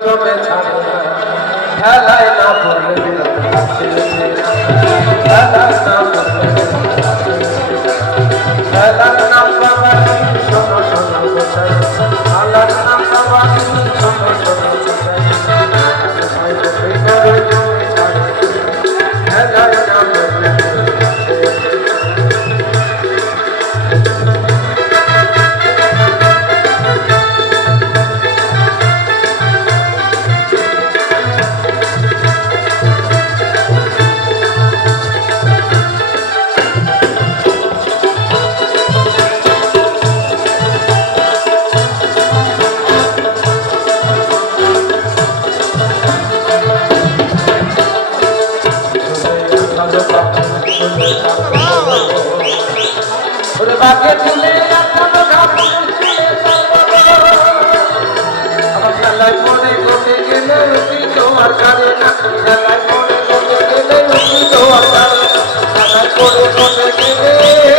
খেলায় না পড়লে খেলার নাম বাবা শোনো শোনো কোথায় খেলার নাম বাবা শোনো শোনো কোথায় খেলায় না পড়লে বাগে তুলে খেলায় মনে করতে গেলে তোমার কারে না খেলায় মনে করতে গেলে তোমার কারে খেলায় করে করতে গেলে